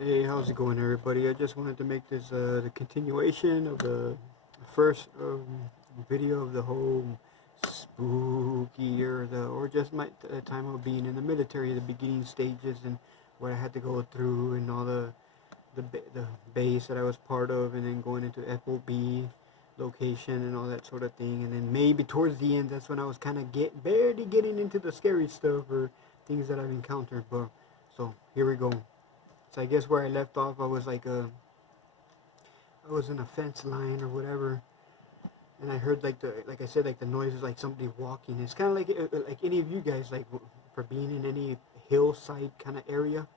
Hey, how's it going, everybody? I just wanted to make this the continuation of the first video of the whole spooky or just my time of being in the military, the beginning stages, and what I had to go through, and all the base that I was part of, and then going into FOB location and all that sort of thing, and then maybe towards the end, that's when I was kind of barely getting into the scary stuff or things that I've encountered. But so here we go. So I guess where I left off, I was I was in a fence line or whatever, and I heard like I said, like the noises like somebody walking. It's kind of like any of you guys, like for being in any hillside kind of area,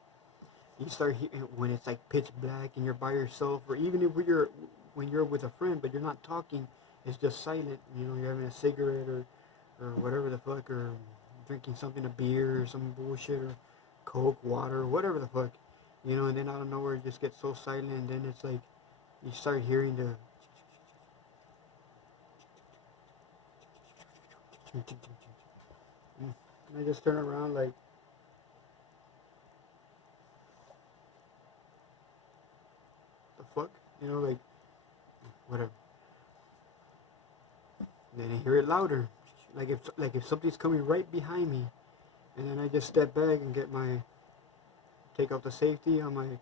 you start hearing when it's like pitch black and you're by yourself, or even if you're when you're with a friend but you're not talking, it's just silent. You know, you're having a cigarette or whatever the fuck, or drinking something, a beer or some bullshit, or Coke, water, whatever the fuck. You know, and then out of nowhere it just gets so silent, and then it's like you start hearing the and I just turn around like, the fuck? You know, like, whatever. And then I hear it louder. Like if something's coming right behind me, and then I just step back and take off the safety on my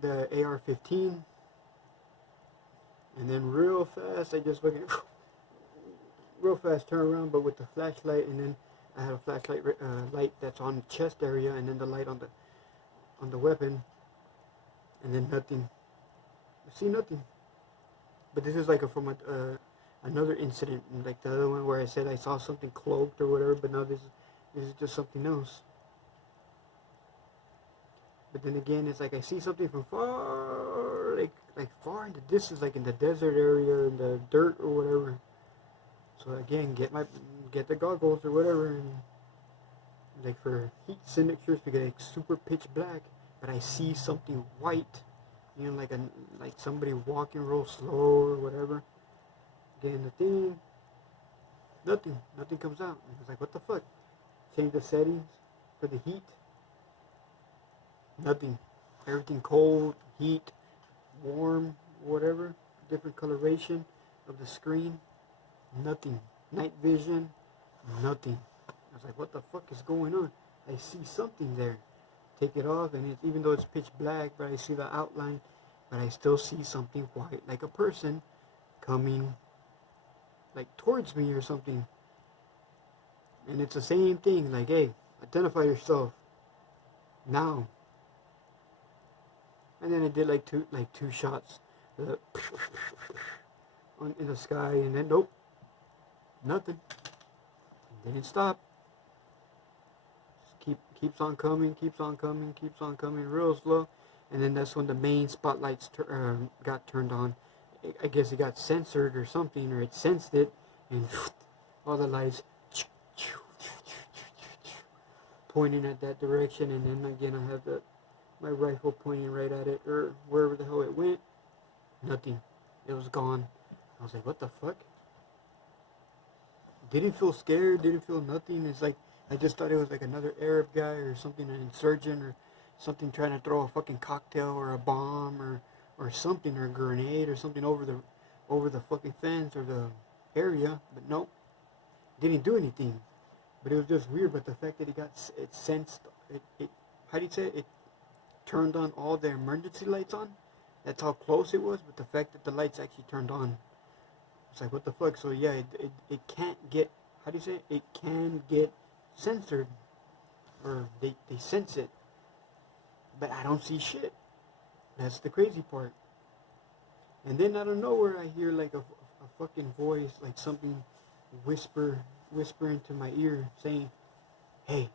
the AR-15, and then real fast I just fucking real fast turn around, but with the flashlight, and then I had a flashlight light that's on the chest area, and then the light on the weapon, and then nothing. I see nothing. But this is like from another incident, like the other one where I said I saw something cloaked or whatever. But now this is just something else. But then again, it's like I see something from far, like far in the distance, like in the desert area, in the dirt or whatever. So again, get the goggles or whatever, and like for heat signatures, because it's super pitch black, but I see something white, you know, like somebody walking real slow or whatever. Again, the thing, nothing comes out. And it's like, what the fuck? Change the settings for the heat. Nothing. Everything cold, heat, warm, whatever. Different coloration of the screen. Nothing. Night vision. Nothing. I was like, what the fuck is going on? I see something there. Take it off, and even though it's pitch black, but I see the outline, but I still see something white, like a person coming, like towards me or something. And it's the same thing, like, hey, identify yourself now. And then I did like two shots in the sky, and then nope, nothing. It didn't stop. Keeps on coming, keeps on coming, keeps on coming, real slow. And then that's when the main spotlights got turned on. I guess it got censored or something, or it sensed it, and all the lights pointing at that direction. And then again, I have my rifle pointing right at it, or wherever the hell it went. Nothing. It was gone. I was like, what the fuck? Didn't feel scared, didn't feel nothing. It's like I just thought it was like another Arab guy or something, an insurgent or something, trying to throw a fucking cocktail or a bomb or something, or a grenade or something over the fucking fence or the area. But nope, didn't do anything. But it was just weird. But the fact that it sensed it how do you say it turned on all the emergency lights on. That's how close it was. But the fact that the lights actually turned on, it's like, what the fuck? So yeah, it can't get, how do you say it? It can get censored, or they sense it, but I don't see shit. That's the crazy part. And then out of nowhere I hear like a fucking voice, like something whisper into my ear saying, hey.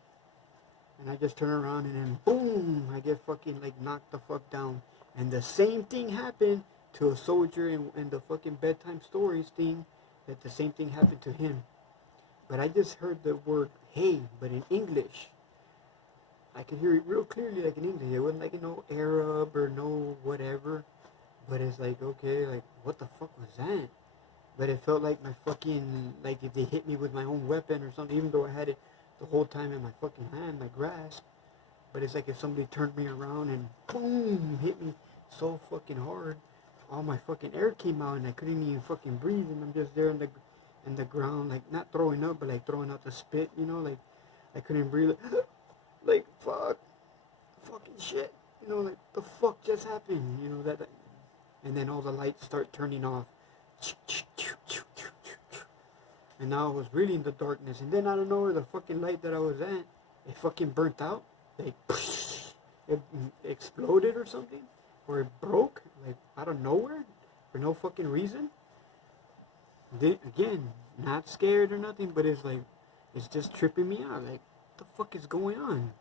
And I just turn around, and then boom, I get fucking like knocked the fuck down. And the same thing happened to a soldier in the fucking bedtime stories thing, that the same thing happened to him. But I just heard the word hey, but in English. I could hear it real clearly, like in English. It wasn't like no Arab or no whatever. But it's like, okay, like, what the fuck was that? But it felt like my fucking, like if they hit me with my own weapon or something, even though I had it the whole time in my fucking hand, my grasp. But it's like if somebody turned me around and boom, hit me so fucking hard, all my fucking air came out and I couldn't even fucking breathe, and I'm just there in the ground, like not throwing up, but like throwing out the spit, you know, like I couldn't breathe, like fuck, fucking shit, you know, like the fuck just happened, you know that, and then all the lights start turning off, and now I was really in the darkness, and then I don't know where the fucking light that I was at, it fucking burnt out, like it exploded or something, or it broke, like out of nowhere, for no fucking reason. Again, not scared or nothing, but it's like, it's just tripping me out, like, what the fuck is going on?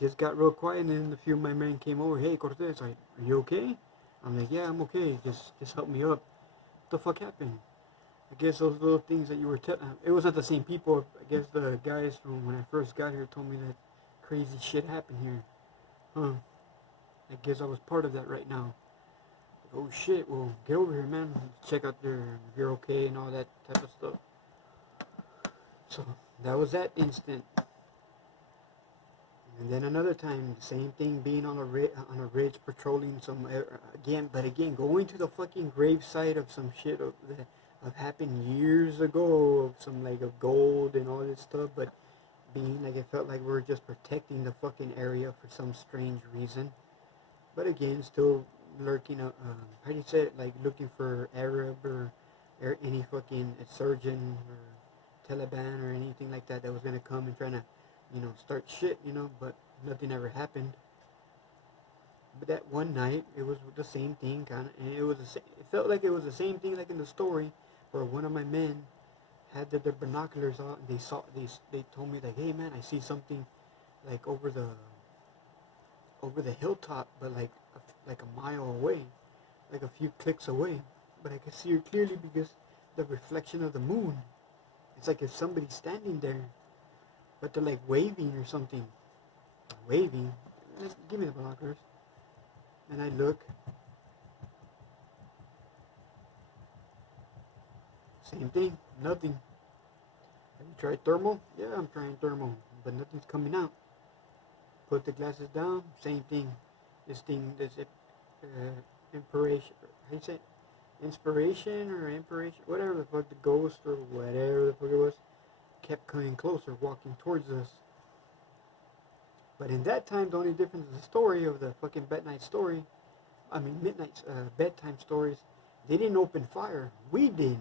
Just got real quiet, and then a few of my men came over. Hey, Cortez, are you okay? I'm like, yeah, I'm okay. Just help me up. What the fuck happened? I guess those little things that you were telling, it was not the same people. I guess the guys from when I first got here told me that crazy shit happened here. Huh. I guess I was part of that right now. Like, oh shit, well, get over here, man. Check out there if you're okay and all that type of stuff. So, that was that instant. And then another time, same thing, being on a ridge patrolling some, again, going to the fucking gravesite of some shit of happened years ago, of some like of gold and all this stuff, but being like, it felt like we were just protecting the fucking area for some strange reason. But again, still lurking, how do you say it, like looking for Arab or any fucking insurgent or Taliban or anything like that was gonna come and trying to, you know, start shit, you know, but nothing ever happened. But that one night, it was the same thing, kind of, and it felt like it was the same thing like in the story, where one of my men had their binoculars out, and they told me like, hey man, I see something like over the hilltop, but like a mile away, like a few clicks away, but I could see her clearly because the reflection of the moon. It's like if somebody's standing there, but they're like waving or something. Waving. Give me the binoculars. And I look. Same thing. Nothing. Have you tried thermal? Yeah, I'm trying thermal, but nothing's coming out. Put the glasses down. Same thing. This inspiration. How do you say it? Inspiration or impiration? Whatever the fuck, the ghost or whatever the fuck it was, kept coming closer, walking towards us. But in that time, the only difference is the story of the fucking midnight bedtime stories, they didn't open fire. We did.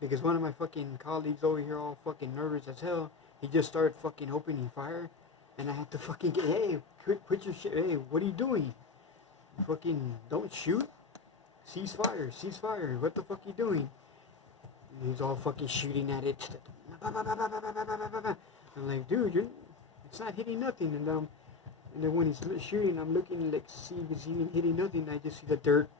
Because one of my fucking colleagues over here, all fucking nervous as hell, he just started fucking opening fire. And I had to fucking get, hey, quit your shit. Hey, what are you doing? Fucking don't shoot. Cease fire. What the fuck are you doing? And he's all fucking shooting at it. I'm like, dude, it's not hitting nothing. And then when he's shooting, I'm looking like see if it's even hitting nothing. I just see the dirt,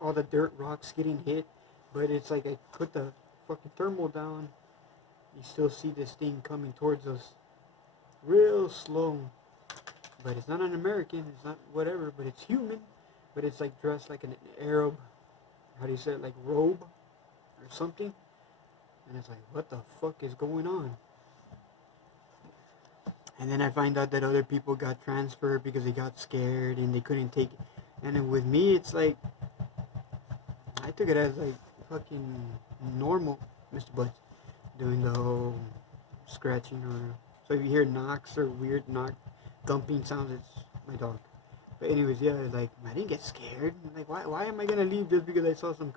all the dirt rocks getting hit. But it's like I put the fucking thermal down. You still see this thing coming towards us, real slow. But it's not an American. It's not whatever. But it's human. But it's like dressed like an Arab. How do you say it? Like robe or something. And it's like, what the fuck is going on? And then I find out that other people got transferred because they got scared and they couldn't take it. And then with me, it's like, I took it as like fucking normal, Mr. Butts, doing the whole scratching or, so if you hear knocks or weird thumping sounds, it's my dog. But anyways, yeah, like, I didn't get scared. Like, why am I gonna leave just because I saw some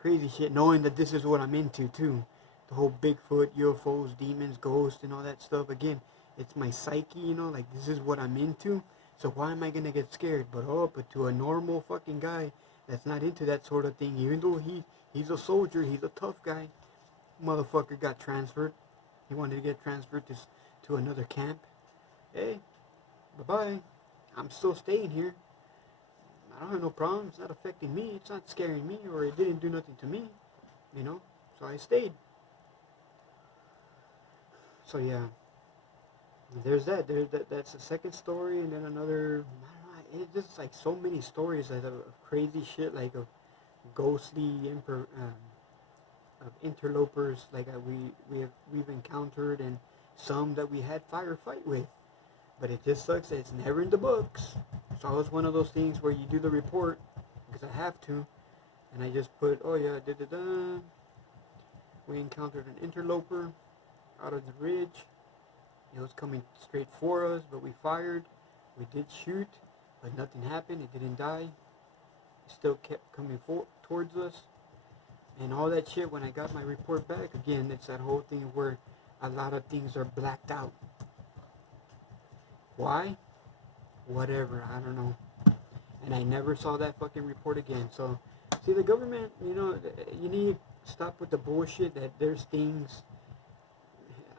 crazy shit, knowing that this is what I'm into too? The whole Bigfoot, UFOs, demons, ghosts, and all that stuff. Again, it's my psyche, you know, like, this is what I'm into. So why am I gonna get scared? But to a normal fucking guy that's not into that sort of thing, even though he's a soldier, he's a tough guy, motherfucker got transferred. He wanted to get transferred to another camp. Hey, bye-bye. I'm still staying here. I don't have no problem. It's not affecting me. It's not scaring me, or it didn't do nothing to me, you know. So I stayed. So yeah, there's that. That's the second story, and then another. I don't know. It's just like so many stories of crazy shit, like of ghostly of interlopers, like we've encountered, and some that we had firefight with. But it just sucks that it's never in the books. It's always one of those things where you do the report because I have to, and I just put, oh yeah, da-da-da. We encountered an interloper out of the ridge. It was coming straight for us, but we fired. We did shoot, but nothing happened. It didn't die. It still kept coming towards us. And all that shit, when I got my report back, again, it's that whole thing where a lot of things are blacked out. Why? Whatever, I don't know. And I never saw that fucking report again. So, see, the government, you know, you need to stop with the bullshit that there's things,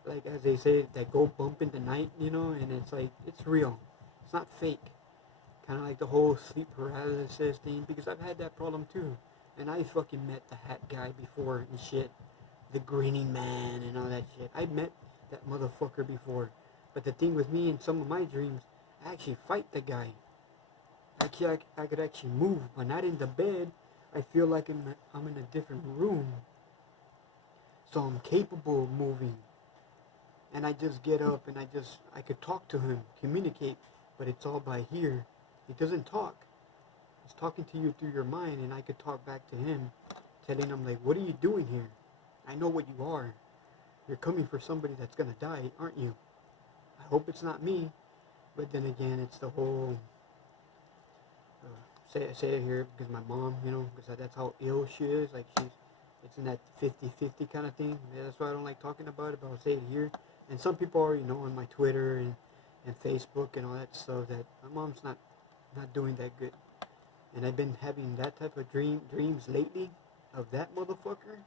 like as they say, that go bump in the night, you know, and it's like, it's real. It's not fake. Kind of like the whole sleep paralysis thing, because I've had that problem too. And I fucking met the hat guy before and shit. The grinning man and all that shit. I met that motherfucker before. But the thing with me in some of my dreams, I actually fight the guy. Actually, I could actually move, but not in the bed. I feel like I'm in a different room. So I'm capable of moving. And I just get up and I could talk to him, communicate, but it's all by here. He doesn't talk. He's talking to you through your mind, and I could talk back to him, telling him, like, what are you doing here? I know what you are. You're coming for somebody that's going to die, aren't you? I hope it's not me, but then again, it's the whole, say it here, because my mom, you know, because that's how ill she is, like it's in that 50-50 kind of thing. Yeah, that's why I don't like talking about it, but I'll say it here. And some people already know on my Twitter and Facebook and all that stuff that my mom's not doing that good. And I've been having that type of dreams lately of that motherfucker.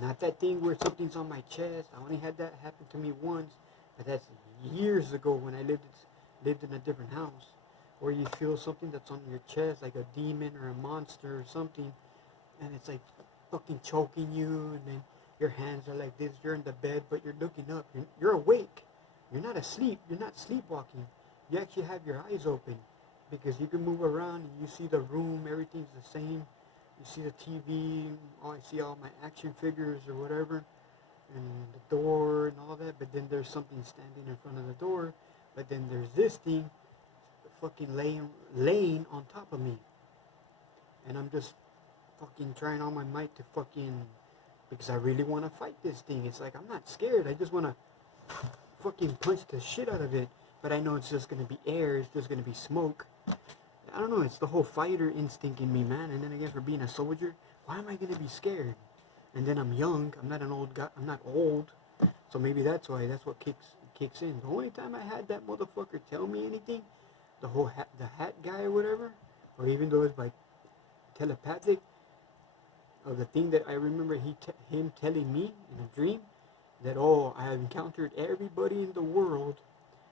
Not that thing where something's on my chest. I only had that happen to me once, but that's years ago when I lived in a different house, where you feel something that's on your chest, like a demon or a monster or something, and it's like fucking choking you, and then your hands are like this. You're in the bed, but you're looking up. You're awake. You're not asleep. You're not sleepwalking. You actually have your eyes open, because you can move around and you see the room. Everything's the same. You see the TV, I see all my action figures or whatever, and the door and all that, but then there's something standing in front of the door, but then there's this thing fucking laying on top of me. And I'm just fucking trying all my might to fucking, because I really want to fight this thing. It's like, I'm not scared, I just want to fucking punch the shit out of it, but I know it's just going to be air, it's just going to be smoke. I don't know, it's the whole fighter instinct in me, man. And then again, for being a soldier, why am I going to be scared? And then I'm young, I'm not an old guy, I'm not old, so maybe that's why, that's what kicks in. The only time I had that motherfucker tell me anything, the hat guy or whatever, or even though it's by telepathic, of the thing that I remember him telling me in a dream, that, oh, I have encountered everybody in the world,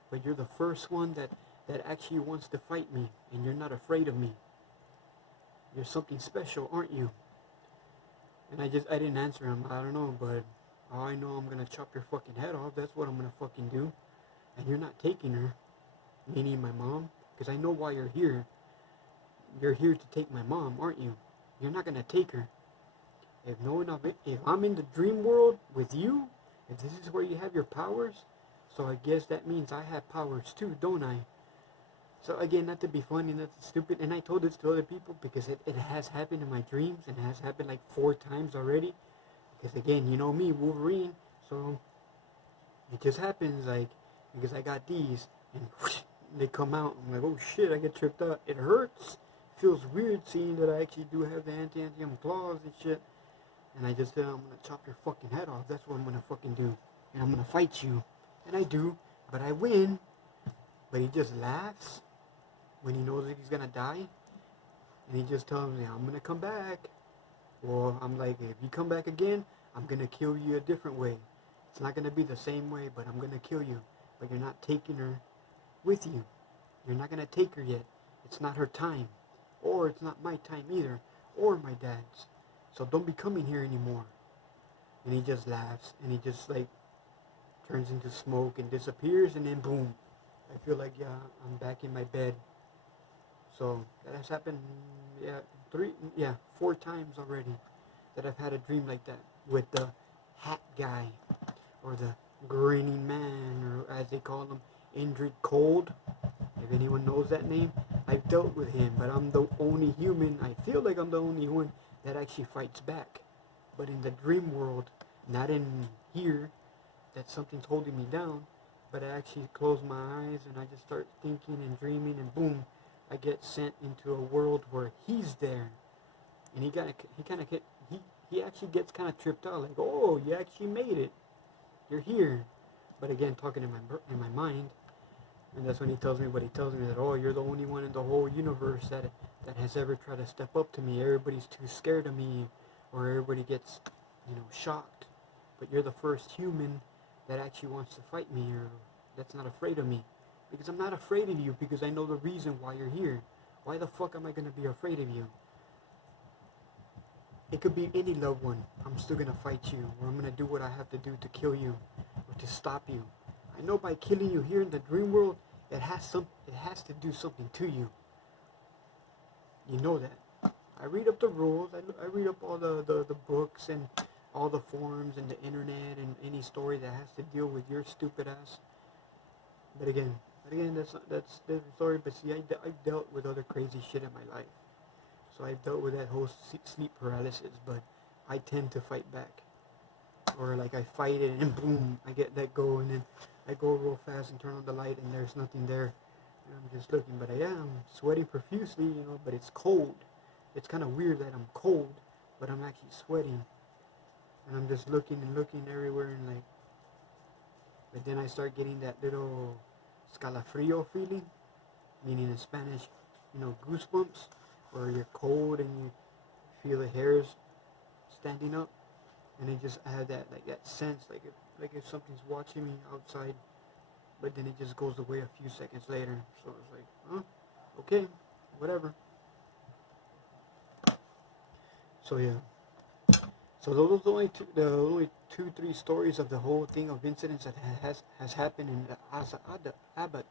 but you're the first one that actually wants to fight me, and you're not afraid of me. You're something special, aren't you? And I didn't answer him. I don't know, but all I know, I'm gonna chop your fucking head off. That's what I'm gonna fucking do. And you're not taking her, meaning my mom, because I know why you're here. You're here to take my mom, aren't you? You're not gonna take her. If I'm in the dream world with you, if this is where you have your powers, so I guess that means I have powers too, don't I? So again, not to be funny, not to stupid, and I told this to other people because it has happened in my dreams, and it has happened like 4 times already. Because again, you know me, Wolverine, so it just happens, like, because I got these, and whoosh, they come out. I'm like, oh shit, I get tripped up. It hurts. It feels weird seeing that I actually do have the anti-antium claws and shit. And I just said, I'm gonna chop your fucking head off. That's what I'm gonna fucking do. And I'm gonna fight you. And I do, but I win. But he just laughs when he knows that he's gonna die, and he just tells me, I'm gonna come back. Well, I'm like, if you come back again, I'm gonna kill you a different way. It's not gonna be the same way, but I'm gonna kill you. But you're not taking her with you. You're not gonna take her yet. It's not her time, or it's not my time either, or my dad's. So don't be coming here anymore. And he just laughs, and he just like turns into smoke and disappears, and then boom, I feel like, yeah, I'm back in my bed. So that has happened, 4 times already that I've had a dream like that with the hat guy, or the grinning man, or as they call him, Indrid Cold. If anyone knows that name, I've dealt with him, but I'm the only human, I feel like I'm the only one that actually fights back. But in the dream world, not in here, that something's holding me down, but I actually close my eyes and I just start thinking and dreaming, and boom, I get sent into a world where he's there. And he actually gets kind of tripped out, like, oh, you actually made it, you're here. But again, talking in my mind, and that's when he tells me what he tells me, that, oh, you're the only one in the whole universe that has ever tried to step up to me. Everybody's too scared of me, or everybody gets, shocked. But you're the first human that actually wants to fight me, or that's not afraid of me. Because I'm not afraid of you, because I know the reason why you're here. Why the fuck am I going to be afraid of you? It could be any loved one. I'm still going to fight you, or I'm going to do what I have to do to kill you, or to stop you. I know by killing you here in the dream world, it has to do something to you. You know that. I read up the rules. I read up all the books and all the forums and the internet and any story that has to deal with your stupid ass. But again, that's the story. But see, I've dealt with other crazy shit in my life. So I've dealt with that whole sleep paralysis. But I tend to fight back. Or like I fight it and boom, I get let go, and then I go real fast and turn on the light and there's nothing there. And I'm just looking, but I am sweating profusely, but it's cold. It's kind of weird that I'm cold, but I'm actually sweating. And I'm just looking and looking everywhere, and like, but then I start getting that little escalofrío feeling, meaning in Spanish, goosebumps, where you're cold and you feel the hairs standing up. And I have that sense, like if something's watching me outside, but then it just goes away a few seconds later. So it's like, huh, okay, whatever. So yeah. So those are the only 2-3 stories of the whole thing of incidents that has happened in the Abbott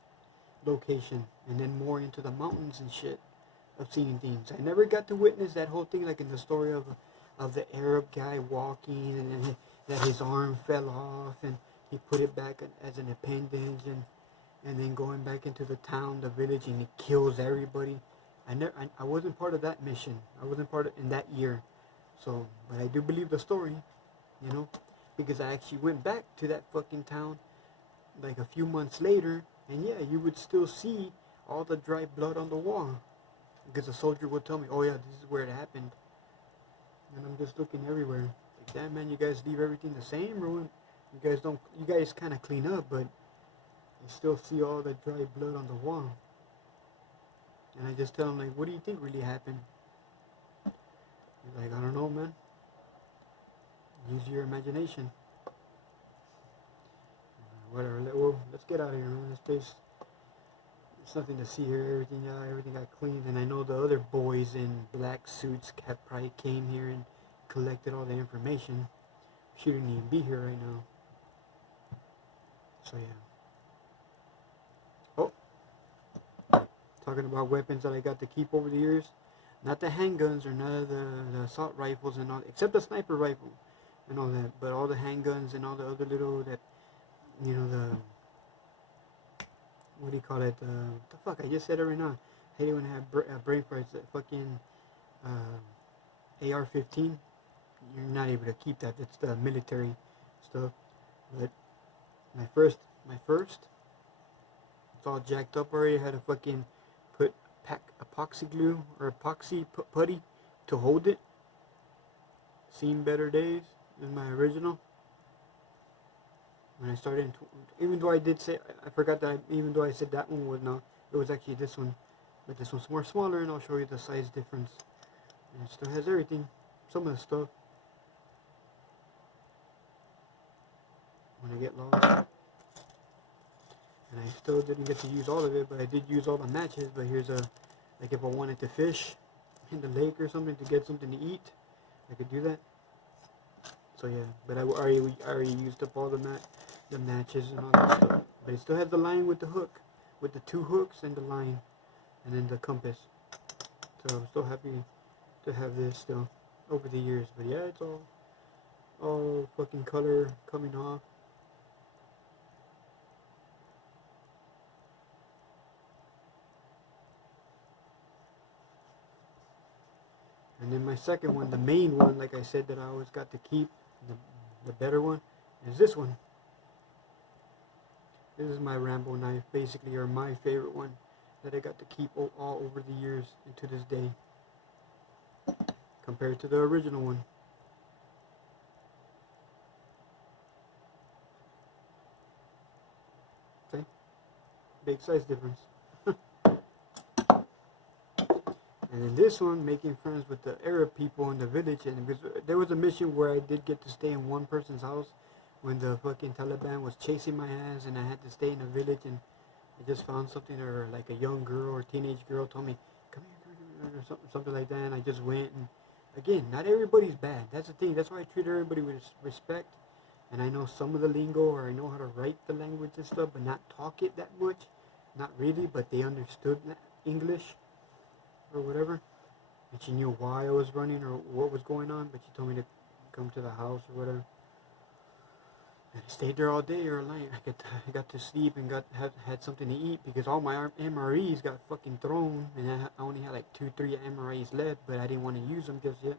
location, and then more into the mountains and shit of seeing things. I never got to witness that whole thing, like in the story of the Arab guy walking, and then that his arm fell off and he put it back as an appendage, and then going back into the town, the village, and he kills everybody. I wasn't part of that mission. I wasn't part of in that year. So, but I do believe the story, because I actually went back to that fucking town like a few months later, and yeah, you would still see all the dry blood on the wall, because the soldier would tell me, oh yeah, this is where it happened. And I'm just looking everywhere. Like, damn, man, you guys leave everything the same, or you guys kind of clean up, but you still see all the dry blood on the wall. And I just tell him, like, what do you think really happened? He's like, I don't know, man. Use your imagination. Whatever. Well, let's get out of here, man. This place, there's nothing to see here. Everything got cleaned. And I know the other boys in black suits probably came here and collected all the information. Shouldn't even be here right now. So yeah. Oh, talking about weapons that I got to keep over the years. Not the handguns or none of the assault rifles and all, except the sniper rifle and all that. But all the handguns and all the other little the what do you call it? The fuck, I just said it right now. I hate it when I have brain farts. That fucking AR-15. You're not able to keep that. That's the military stuff. But my first, it's all jacked up already. I had to fucking put epoxy glue or epoxy putty to hold it. Seen better days than my original. When I started, even though I did say, I forgot that, even though I said that one was not, it was actually this one. But this one's more smaller, and I'll show you the size difference. And it still has everything, some of the stuff. When I get lost. And I still didn't get to use all of it, but I did use all the matches. But here's like if I wanted to fish in the lake or something to get something to eat, I could do that. So yeah, but I already used up all the matches and all that stuff. But it still has the line with the hook, with the 2 hooks and the line, and then the compass. So I'm still happy to have this still over the years. But yeah, it's all fucking color coming off. And then my second one, the main one, like I said, that I always got to keep, the better one, is this one. This is my Rambo knife, basically, or my favorite one that I got to keep all over the years and to this day, compared to the original one. See? Big size difference. And then this one, making friends with the Arab people in the village. And because there was a mission where I did get to stay in one person's house when the fucking Taliban was chasing my ass, and I had to stay in a village, and I just found something, or like a young girl or teenage girl told me, come here, or something like that, and I just went. And again, not everybody's bad. That's the thing. That's why I treat everybody with respect. And I know some of the lingo, or I know how to write the language and stuff, but not talk it that much. Not really, but they understood English or whatever. And she knew why I was running or what was going on, but she told me to come to the house or whatever. And I stayed there all day or night. I got to sleep and had something to eat, because all my MREs got fucking thrown, and I only had like 2-3 MREs left, but I didn't want to use them just yet.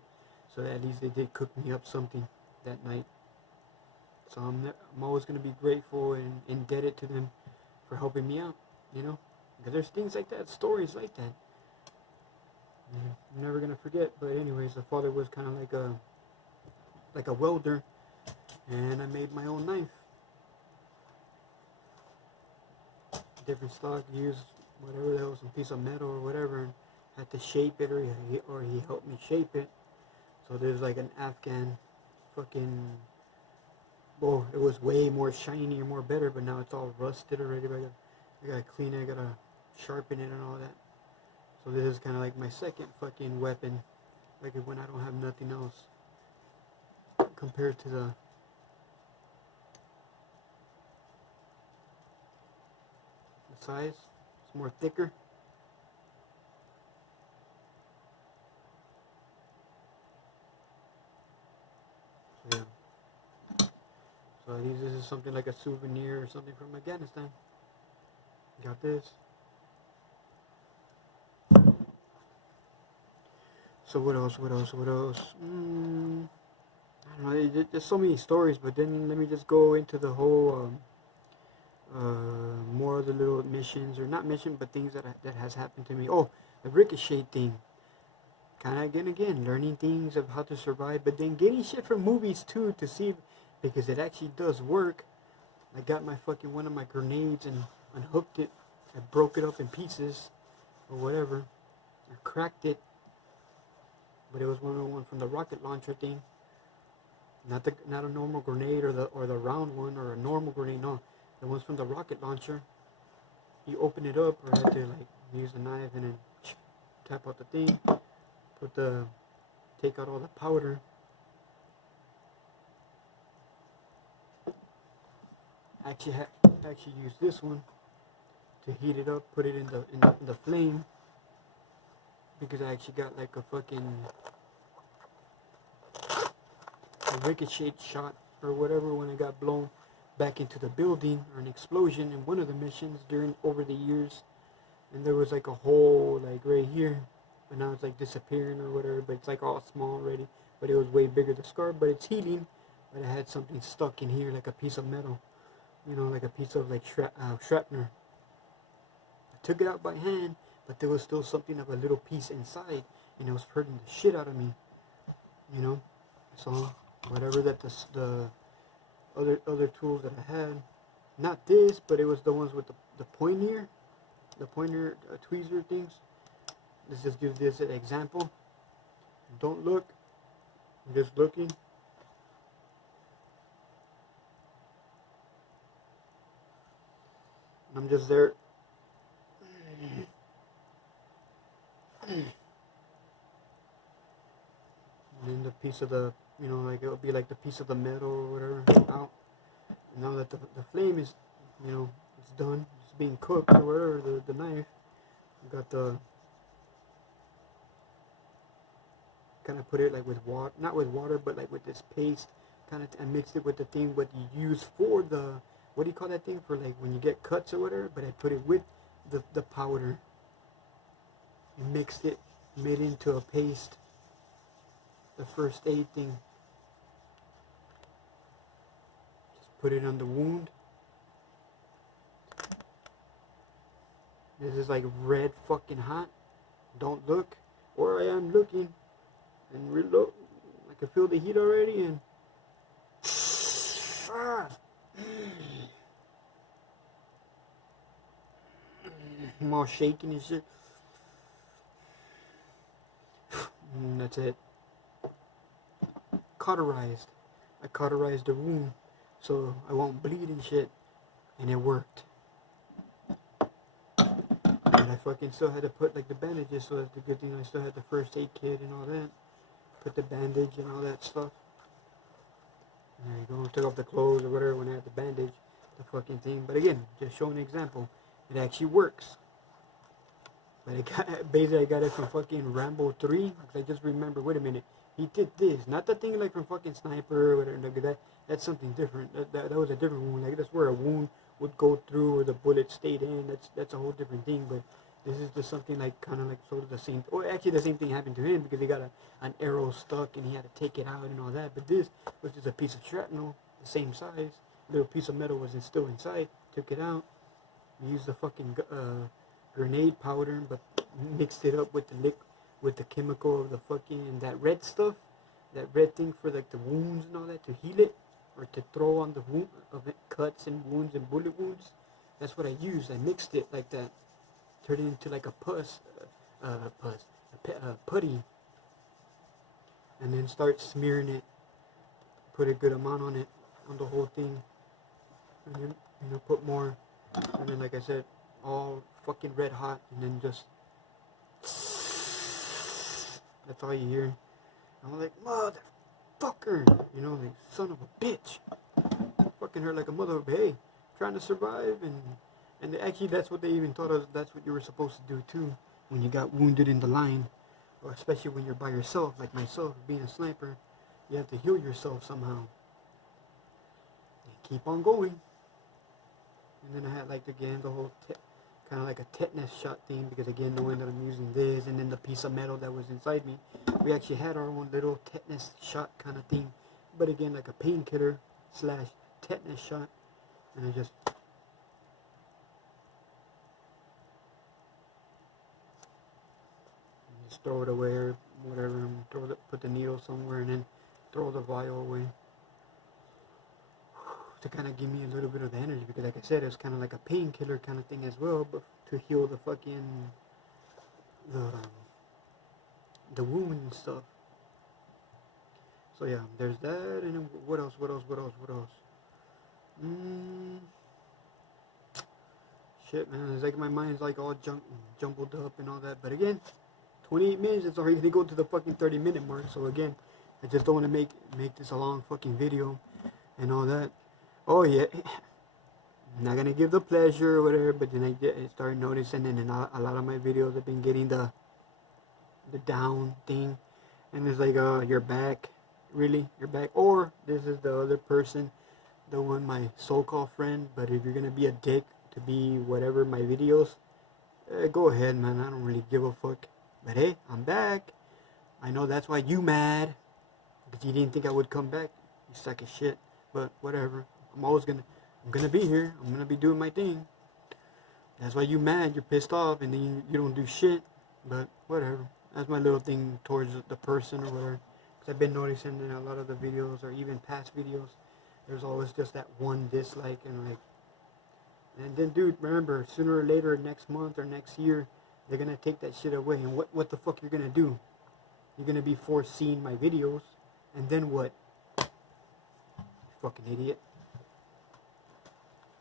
So at least they did cook me up something that night. So I'm always going to be grateful and indebted to them for helping me out, you know? Because there's things like that, stories like that, I'm never going to forget. But anyways, the father was kind of like a welder, and I made my own knife. Different stock, used whatever the hell, some piece of metal or whatever, and had to shape it, or he helped me shape it. So there's like an Afghan fucking, well, it was way more shiny or more better, but now it's all rusted already. But I gotta clean it, I gotta sharpen it and all that. So this is kind of like my second fucking weapon, like when I don't have nothing else, compared to the size. It's more thicker. So yeah. So this is something like a souvenir or something from Afghanistan. Got this. So what else? I don't know. There's so many stories, but then let me just go into the whole more of the little missions, or not mission, but things that has happened to me. Oh, the ricochet thing. Kind of again, learning things of how to survive, but then getting shit from movies too to see, because it actually does work. I got my fucking one of my grenades and unhooked it. I broke it up in pieces or whatever. I cracked it, but it was one from the rocket launcher thing. Not a normal grenade or the round one or a normal grenade. No, the ones from the rocket launcher. You open it up, or I had to like use the knife and then tap out the thing, take out all the powder. I actually used this one to heat it up, put it in the flame, because I actually got like a fucking ricochet shot or whatever when I got blown back into the building, or an explosion in one of the missions over the years, and there was like a hole like right here, but now it's like disappearing or whatever, but it's like all small already, but it was way bigger, the scar, but it's healing. But I had something stuck in here, like a piece of metal, you know, like a piece of like shrapnel. I took it out by hand, but there was still something of a little piece inside, and it was hurting the shit out of me, you know. So whatever that the other tools that I had, not this, but it was the ones with the pointer tweezer things. Let's just give this an example. Don't look, I'm just looking. I'm just there. And then the piece of the, you know, like it'll be like the piece of the metal or whatever out. And now that the flame is, you know, it's done, it's being cooked or whatever, the knife, I got the, kind of put it like with water, not with water, but like with this paste, kind of, I mixed it with the thing what you use for the, what do you call that thing, for like when you get cuts or whatever, but I put it with the powder and mixed it, made it into a paste, the first aid thing. Just put it on the wound. This is like red fucking hot. Don't look, or I am looking, and reload. I can feel the heat already, and I'm all shaking and shit. And that's it. Cauterized. I cauterized the wound so I won't bleed and shit, and it worked. And I fucking still had to put like the bandages, so that's the good thing. I still had the first aid kit and all that. Put the bandage and all that stuff. And there you go. Took off the clothes or whatever when I had the bandage, the fucking thing. But again, just showing an example. It actually works. But basically I got it from fucking Rambo 3. Because I just remember, wait a minute, he did this. Not the thing like from fucking Sniper or whatever. Like that's something different. That was a different wound. Like that's where a wound would go through or the bullet stayed in. That's a whole different thing. But this is just something like kind of like sort of the same. Or actually the same thing happened to him because he got an arrow stuck and he had to take it out and all that. But this was just a piece of shrapnel, the same size. A little piece of metal was still inside. Took it out. Used the fucking grenade powder, but mixed it up with the chemical of the fucking that red stuff, that red thing for like the wounds and all that to heal it or to throw on the wound of it, cuts and wounds and bullet wounds. That's what I used. I mixed it like that, turned it into like a putty, and then start smearing it. Put a good amount on it, on the whole thing, and then put more, and then like I said, all fucking red hot, and then just that's all you hear. I'm like, motherfucker, like son of a bitch. Fucking hurt like a mother, but hey, trying to survive, and actually that's what they even taught us. That's what you were supposed to do too when you got wounded in the line, or especially when you're by yourself, like myself, being a sniper. You have to heal yourself somehow. And keep on going. And then I had like again the whole kind of like a tetanus shot thing, because again knowing that I'm using this, and then the piece of metal that was inside me, we actually had our own little tetanus shot kind of thing, but again like a painkiller / tetanus shot, and I just throw it away or whatever, and put the needle somewhere, and then throw the vial away to kind of give me a little bit of the energy, because like I said, it's kind of like a painkiller kind of thing as well, but to heal the fucking the wound and stuff. So yeah, there's that, and then what else? Shit, man, it's like my mind's like all jumbled up and all that, but again, 28 minutes, it's already gonna go to the fucking 30-minute mark, so again, I just don't want to make this a long fucking video and all that. Oh yeah, I'm not gonna give the pleasure or whatever, but then I started noticing, and then a lot of my videos have been getting the down thing, and it's like, you're back, really, you're back, or this is the other person, the one, my so-called friend. But if you're gonna be a dick to be whatever my videos, go ahead, man. I don't really give a fuck. But hey, I'm back. I know that's why you mad, because you didn't think I would come back, you sack of shit. But whatever, I'm gonna be here. I'm gonna be doing my thing. That's why you mad, you're pissed off, and then you don't do shit. But whatever, that's my little thing towards the person or whatever. Because I've been noticing in a lot of the videos, or even past videos, there's always just that one dislike, and then dude, remember, sooner or later, next month or next year, they're gonna take that shit away. And what the fuck you're gonna do? You're gonna be forced seeing my videos, and then what? You fucking idiot.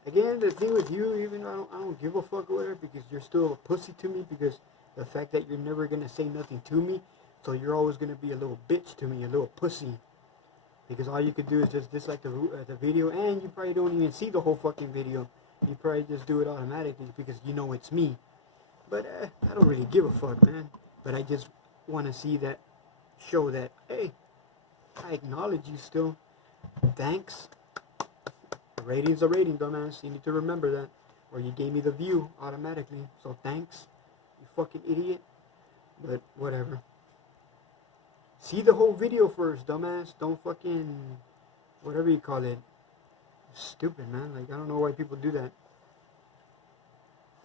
Again, the thing with you, even though I don't give a fuck or whatever, because you're still a pussy to me, because the fact that you're never gonna say nothing to me, so you're always gonna be a little bitch to me, a little pussy. Because all you could do is just dislike the video, and you probably don't even see the whole fucking video. You probably just do it automatically because you know it's me. But I don't really give a fuck, man. But I just want to see that, show that, hey, I acknowledge you still. Thanks. A rating's a rating, dumbass. You need to remember that. Or you gave me the view automatically. So thanks, you fucking idiot. But whatever. See the whole video first, dumbass. Don't fucking, whatever you call it. Stupid, man. Like, I don't know why people do that.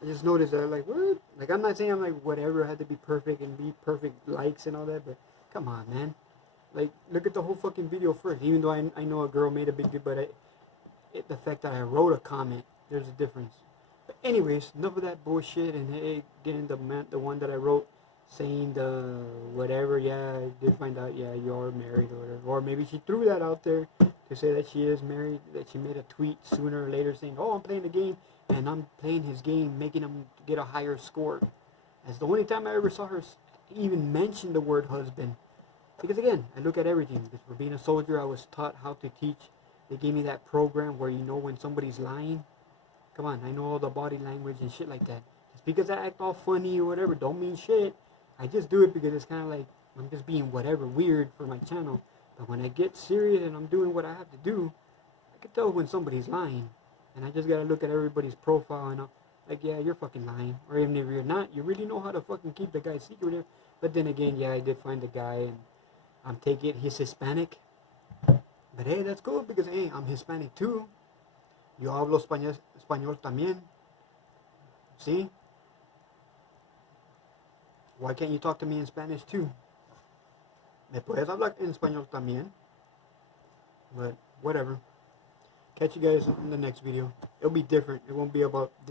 I just noticed that, like, what? Like, I'm not saying I'm like, whatever, I had to be perfect and be perfect likes and all that, but come on, man. Like, look at the whole fucking video first. Even though I know a girl made a big deal, but the fact that I wrote a comment, there's a difference. But anyways, enough of that bullshit, and hey, getting the one that I wrote saying the whatever, yeah, I did find out, yeah, you are married or whatever. Or maybe she threw that out there to say that she is married, that she made a tweet sooner or later saying, oh, I'm playing the game, and I'm playing his game, making him get a higher score. That's the only time I ever saw her even mention the word husband. Because again, I look at everything. Because for being a soldier, I was taught how to teach. They gave me that program where you know when somebody's lying. Come on, I know all the body language and shit like that. Just because I act all funny or whatever, don't mean shit. I just do it because it's kind of like, I'm just being whatever, weird for my channel. But when I get serious and I'm doing what I have to do, I can tell when somebody's lying. And I just gotta look at everybody's profile and I'm like, yeah, you're fucking lying. Or even if you're not, you really know how to fucking keep the guy's secret. But then again, yeah, I did find the guy and I'm taking it, he's Hispanic. But hey, that's cool because hey, I'm Hispanic too. Yo hablo español también. See? Why can't you talk to me in Spanish too? Me puedes hablar en español también. But whatever. Catch you guys in the next video. It'll be different. It won't be about this.